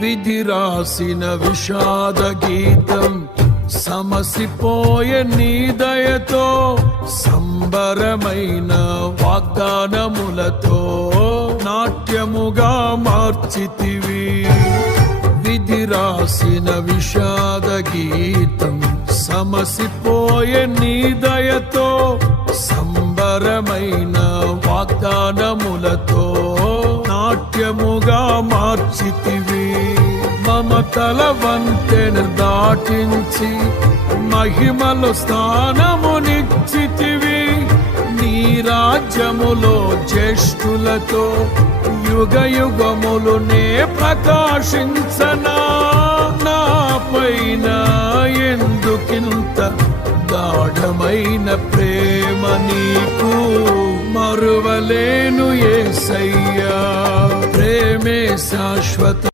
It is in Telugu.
విధి రాసిన విషాద గీతం సమసిపోయే నీ దయతో, సంబరమైన వాగ్దానములతో నాట్యముగా మార్చితివి. విధి రాసిన విషాద గీతం సమసిపోయే నీ దయతో, సంబరమైన వాగ్దానములతో నాట్యముగా మార్చితివి. మమతల వంతెన దాటించి మహిమలో స్థానమునిచ్చితివి. నీ రాజ్యములో జ్యేష్ఠులతో యుగ యుగములునే ప్రకాశించనా. నా పైన ఎందుకింత గాఢమైన ప్రేమ నీకు, మరువలేను యేసయ్యా. ప్రేమే శాశ్వత